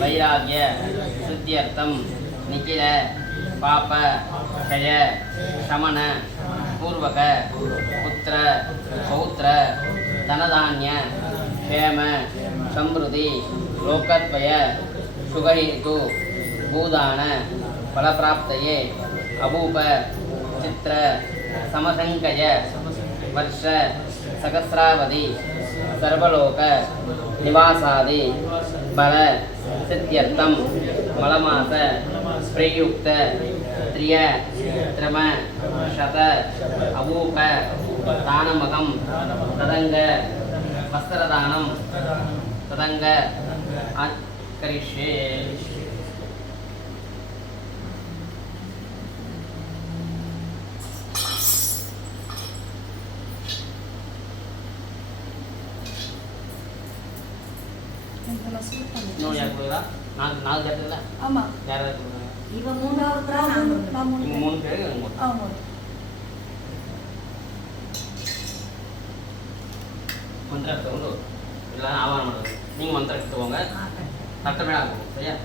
वैराग्य सिद्ध्यर्थम निखिल पाप क्षय शमन पूर्वक पुत्र पौत्र धनधान्य क्षेम समृद्धि लोकद्वय सुखहेतु भूदान फलप्राप्तये अभूप चित्र समसंकय वर्ष सहस्रावधि सर्वलोक निवासादि बल सिद्ध्यर्थम मलमास प्रयुक्त त्रिय त्रम शत अभूप दानमहं तदंग वस्त्रदानं तदंग करिष्ये இன்னும் யார் கொடுக்குறா? நாலு கட்டுல ஆமாம் யார் யார் கொடுக்குறாங்க? இவன் மூணாவது இவங்க மூணு பேர் இவங்க மூணு. ஆமாம் மந்திரம் எடுத்துக்கொண்டு இல்லை ஆவாரம் பண்ணுறது நீங்கள் மந்திரம் எடுத்துக்கோங்க சட்டமே ஆகும் சரியா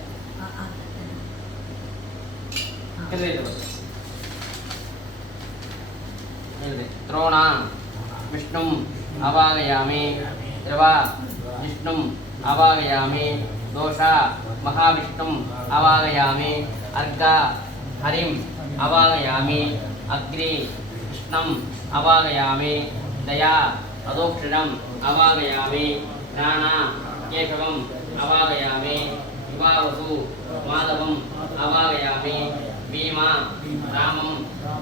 द्रोणा विष्णुं आवाहयामि द्रवा विष्णुं आवाहयामि दोषा महाविष्णुं आवाहयामि अर्घा हरिं आवाहयामि अग्नि कृष्णं आवाहयामि दया अदोक्षिणं आवाहयामि प्राणा केशवं आवाहयामि विवावसु माधवं आवाहयामि भीमा रामं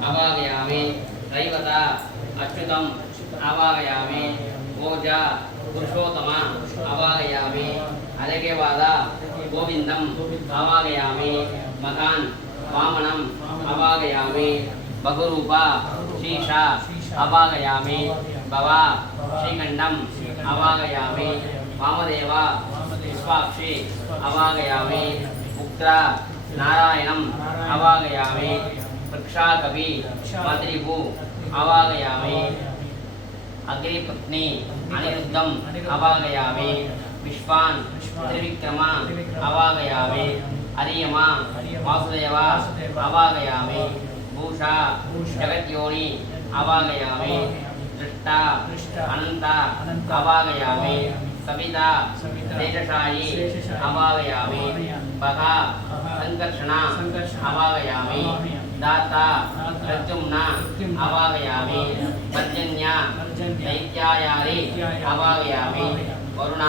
आवाहयामि दैवता अच्युतम् आवाहयामि ओजा पुरुषोत्तम आवाहयामि अलगेवाद गोविंदम् आवाहयामि महान् वामनम् आवाहयामि बहुरूपा शीशा आवाहयामि भवा श्रीखण्डम् आवाहयामि वामदेव विश्वाक्षी आवाहयामि उग्रा नारायणम् आवाहयामि वृक्षाकवि मातृभू आवाहयामि अग्निपत्नी अनिरुद्धम् आवाहयामि विश्वान् त्रिविक्रम आवाहयामि हरियमा वासुदेव आवाहयामि भूषा जगद्योनि आवाहयामि दृष्टा अनंत आवाहयामि सविता शेषशायी आवाहयामि बहा संकर्षण आवाहयामि दाता प्रद्युम्न आवाहयामि पर्जन्य दैत्यायारि आवाहयामि वरुण